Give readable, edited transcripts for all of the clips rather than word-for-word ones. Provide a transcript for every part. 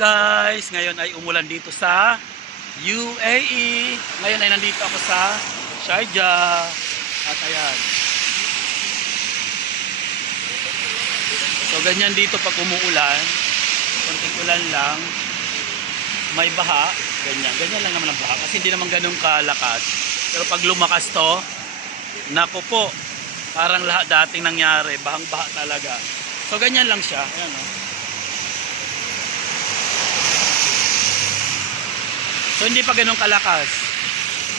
guys, ngayon ay umulan dito sa UAE. Ngayon ay nandito ako sa Sharjah. At ayan. So ganyan dito pag umuulan. Konting ulan lang. May baha. Ganyan lang naman ang baha. Kasi hindi naman ganun kalakas. Pero pag lumakas to, naku po, parang lahat dating nangyari. Bahang-baha talaga. So ganyan lang siya. Ayan o. So hindi pa ganun kalakas.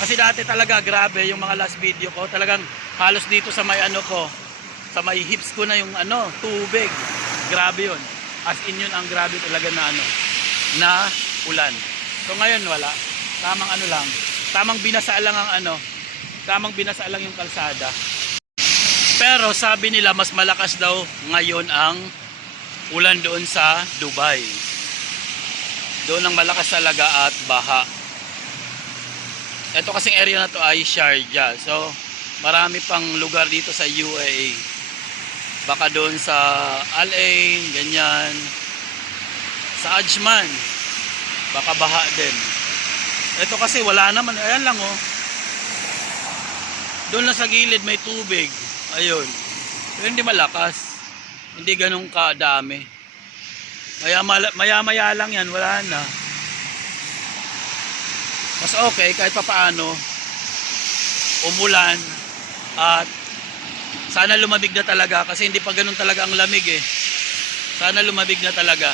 Kasi dati talaga grabe yung mga last video ko. Talagang halos dito sa may ano ko. Sa may hips ko na yung ano, tubig. Grabe yun. As in yun ang grabe talaga na ano, na ulan. So ngayon wala. Tamang ano lang. Tamang binasa lang ang ano. Tamang binasa lang yung kalsada. Pero sabi nila mas malakas daw ngayon ang ulan doon sa Dubai. Doon ang malakas talaga at baha. Ito kasing area na to ay Sharjah. So marami pang lugar dito sa UAE. Baka doon sa Al Ain, ganyan. Sa Ajman, baka baha din. Ito kasi wala naman. Ayan lang oh. Doon lang sa gilid may tubig. Ayun. Pero hindi malakas. Hindi ganun kadami. Maya-maya lang yan. Wala na. Mas okay kahit papaano umulan at sana lumamig na talaga kasi hindi pa ganun talaga ang lamig eh. Sana lumamig na talaga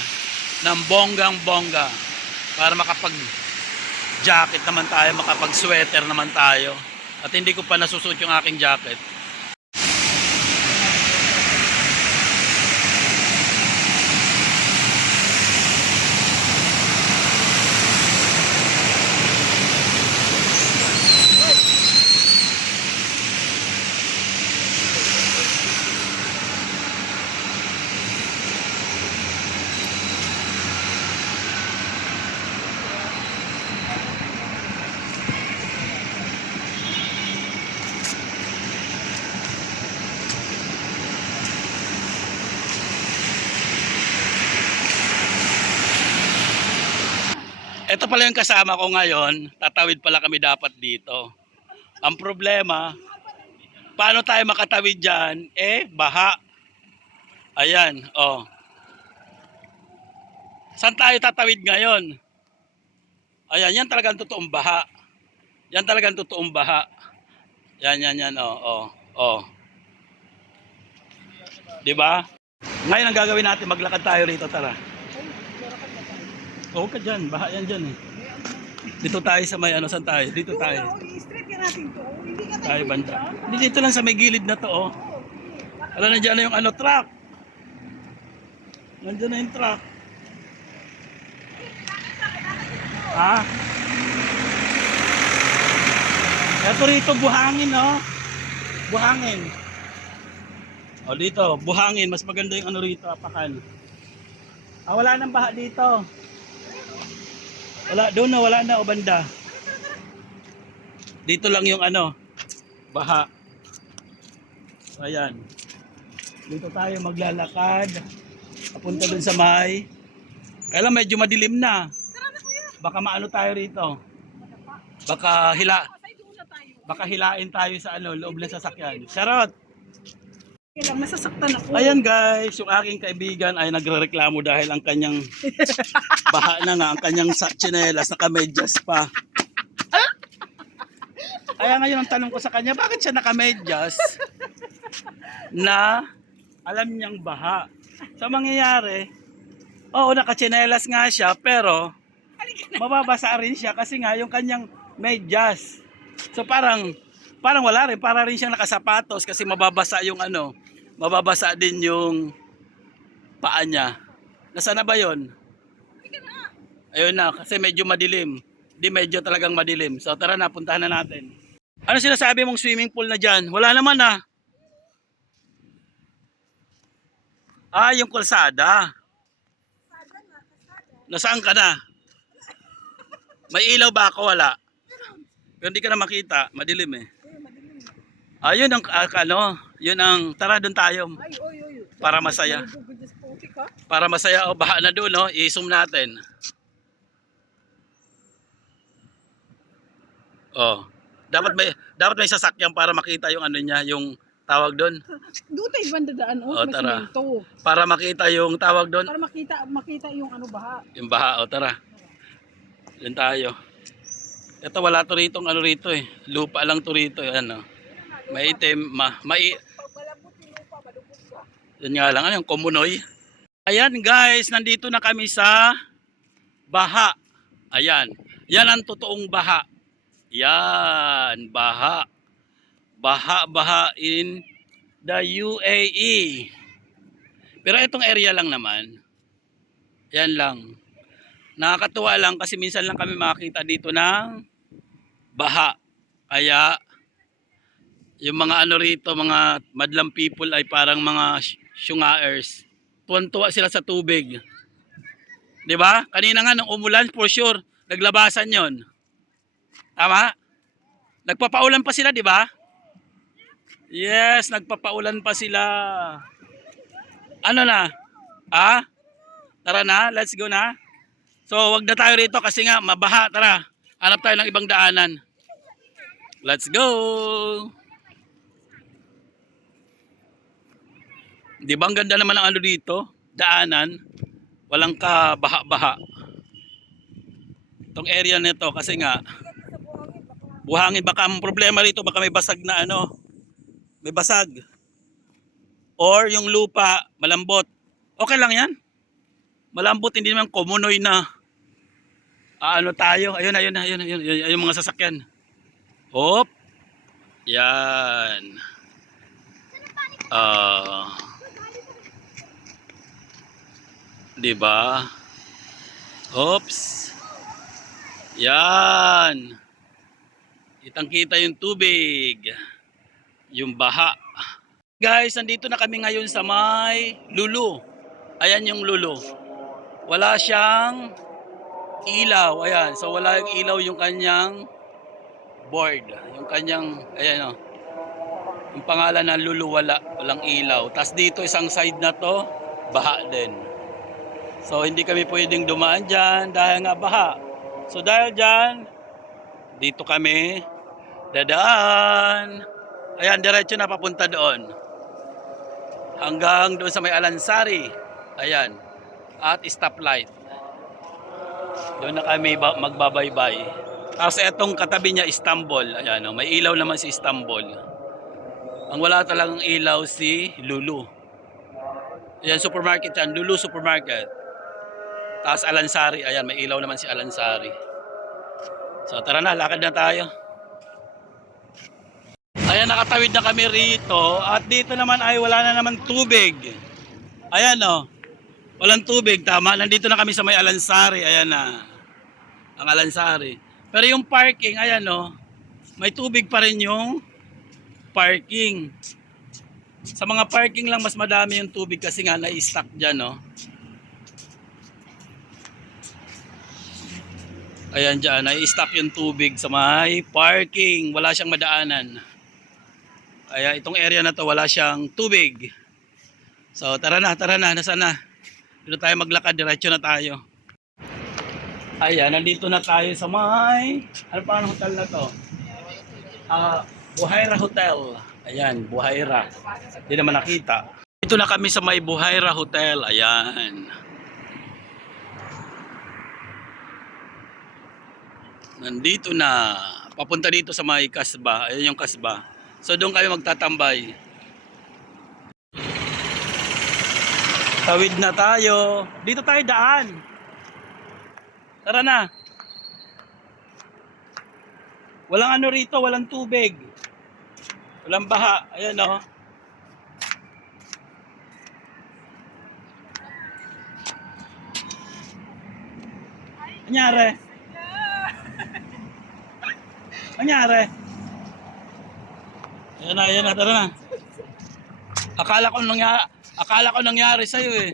ng bonggang-bongga para makapag jacket naman tayo, makapag sweater naman tayo. At hindi ko pa nasusuot yung aking jacket. Ito pala yung kasama ko ngayon. Tatawid pala kami dapat dito. Ang problema, paano tayo makatawid dyan? Eh, baha. Ayan, oh. Saan tayo tatawid ngayon? Ayan, yan talagang totoong baha. Yan talagang totoong baha. Yan, oh. Diba? Ngayon ang gagawin natin, maglakad tayo rito, tara. Oo ka dyan, baha yan dyan eh. Dito tayo sa may ano, saan tayo? Dito tayo. Tayo banda. Dito lang sa may gilid na to oh. Alam na dyan na yung ano, truck. Nandiyan na yung truck. Ha? Ito rito, buhangin oh. Buhangin. O dito, buhangin. Mas maganda yung ano rito, apakan. Wala nang baha dito. Wala, doon na, wala na o banda. Dito lang yung ano, baha. So, ayan. Dito tayo maglalakad. Papunta dun sa may. Kaya medyo madilim na. Baka maano tayo rito. Baka hilain tayo sa ano, loob ng sasakyan. Charot! Masasaktan ako. Ayan guys, yung aking kaibigan ay nagrereklamo dahil ang kanyang baha na nga, ang kanyang tsinelas, nakamedyas pa. Kaya ngayon ang tanong ko sa kanya, bakit siya nakamedyas na alam niyang baha? So mangyayari, oo nakatsinelas nga siya pero mababasa rin siya kasi nga yung kanyang medyas. So parang wala rin, para rin siyang nakasapatos kasi mababasa yung ano, mababasa din yung paa niya. Nasaan na ba yun? Ayun na, kasi medyo madilim. Di medyo talagang madilim. So tara na, puntahan na natin. Ano sinasabi mong swimming pool na dyan? Wala naman ah. Yung kalsada. Nasaan ka na? May ilaw ba ako? Wala. Pero hindi ka na makita, madilim eh. Yun ang ano, yun ang tara doon tayo. Para masaya. Para masaya, baha na doon, no? I-zoom natin. Oh. Dapat may sasakyan para makita yung ano niya, yung tawag doon. Doon tayo banda daan, Oh, may tara. semento. Para makita yung tawag doon, Para makita yung ano baha. yung baha. O tara. Diyan tayo. Ito wala to rito, ano rito eh. Lupa lang to rito, ano. May itim, Malambot yung lupa, malubog ka. yan nga lang, ano yung kumunoy. Ayan guys, nandito na kami sa baha. Ayan. Yan ang totoong baha. Yan, baha. Baha in the UAE. Pero itong area lang naman. Yan lang. Nakakatuwa lang kasi minsan lang kami makakita dito ng baha. Kaya yung mga ano rito, mga madlang people ay parang mga syungaers. Tuwan-tuwa sila sa tubig. 'Di ba? Kanina nga nung umulan, for sure, naglabasan 'yon. Tama? Nagpapaulan pa sila, 'di ba? Yes, nagpapaulan pa sila. Ano na? Ah? Tara na, let's go na. So, wag na tayo rito kasi nga mabaha. Tara, hanap tayo ng ibang daanan. Let's go! Di ba ang ganda naman ang ano dito? Daanan. Walang kabaha-baha. Itong area nito kasi nga buhangin, baka ang problema rito baka may basag na ano. May basag. Or yung lupa malambot. Okay lang yan. Malambot, hindi naman kumunoy na ano tayo. Ayun yung mga sasakyan. Hop. Yan. Diba? Oops. Yan. Kitang-kita yung tubig. Yung baha. Guys, nandito na kami ngayon sa may Lulu. Ayan yung Lulu. Wala siyang ilaw. Ayan. So wala yung ilaw yung kanyang board. Yung kanyang, ayan o. Yung pangalan ng Lulu wala. Walang ilaw. Tapos dito isang side na to, baha din. So hindi kami pwedeng dumaan dyan dahil nga baha. So dahil dyan, dito kami dadaan. Ayan, diretso na papunta doon. Hanggang doon sa may Alansari. Ayan. At stoplight. Doon na kami magbabaybay. Tapos etong katabi niya Istanbul. Ayan, may ilaw naman si Istanbul. Ang wala talagang ilaw si Lulu. Ayan, supermarket yan. Lulu Supermarket. Tapos Alansari. Ayan, may ilaw naman si Alansari. So tara na, lakad na tayo. Ayan, nakatawid na kami rito. At dito naman ay wala na naman tubig. Ayan o. Walang tubig, tama. Nandito na kami sa may Alansari. Ayan na. Ang Alansari. Pero yung parking, ayan o. May tubig pa rin yung parking. Sa mga parking lang mas madami yung tubig kasi nga na-stock dyan o. Ayan dyan, na-stop yung tubig sa may parking. Wala siyang madaanan. Kaya itong area na to wala siyang tubig. So tara na, nasaan na? Dito tayo maglakad, diretso na tayo. Ayan, nandito na tayo sa may, ano pa ang hotel na to? Buhaira Hotel. Ayan, Buhaira. Hindi naman nakita. Dito na kami sa may Buhaira Hotel. Ayan. Nandito na. Papunta dito sa may Kasbah. Ayan yung Kasbah. So doon kayo magtatambay. Tawid na tayo. Dito tayo daan. Tara na. Walang ano rito, walang tubig. Walang baha. Ayan o. Anyari? Anyari? Ayan na, tara na. Akala ko nangyari sa'yo eh.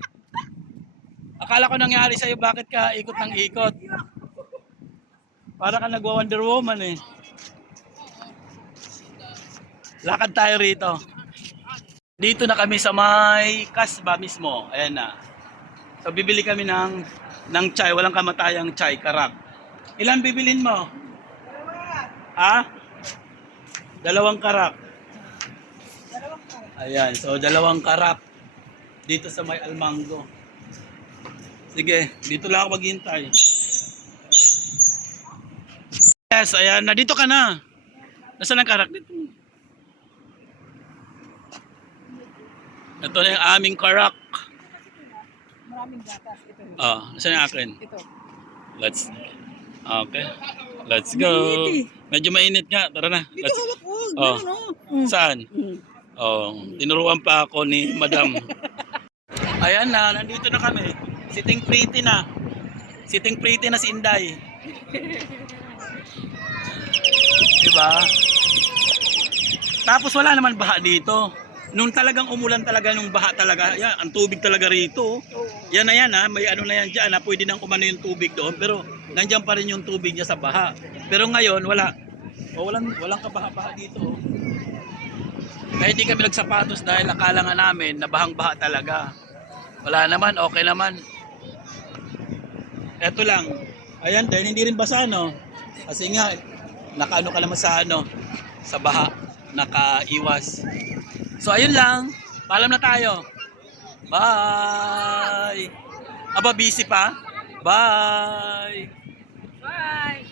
Akala ko nangyari sa'yo, bakit ka ikot ng ikot? Para ka nagwa-Wonder Woman eh. Lakad tayo rito. Dito na kami sa may Kasbah mismo. Ayan na. So bibili kami ng chai. Walang kamatayang chai, karak. Ilan bibilin mo? Ha? Dalawang karak. Ayan, so dalawang karak dito sa may Almango. Sige, dito lang ako maghintay. Yes, ayan, nandito ka na. Nasaan ang karak dito? Ito na yung aming karak. Maraming gatas. Ito. Oh, nasaan yung akin? Ito. Okay. Let's go. Mainit Medyo mainit nga. Tara na. Dito hawak ko. Oh. Ganun, oh. Saan? Mm. Oh, tinuruan pa ako ni Madam. Ayan na, nandito na kami. Sitting pretty na. Sitting pretty na si Inday. Diba? Tapos wala naman baha dito. Nung talagang umulan talaga, nung baha talaga, yan, ang tubig talaga rito. Yan na yan ha, may ano na yan dyan ha, pwede nang kumano yung tubig doon, pero nandiyan pa rin yung tubig niya sa baha. Pero ngayon, wala. O, walang kabaha-baha dito. Oh. Kaya hindi kami nagsapatos dahil akala nga namin na bahang-baha talaga. Wala naman, okay naman. Eto lang. Ayan, dahil hindi rin basa, no? Kasi nga, nakaano ka naman sa ano, sa baha, nakaiwas. So, ayun lang. Paalam na tayo. Bye! Aba, busy pa? Bye! Bye!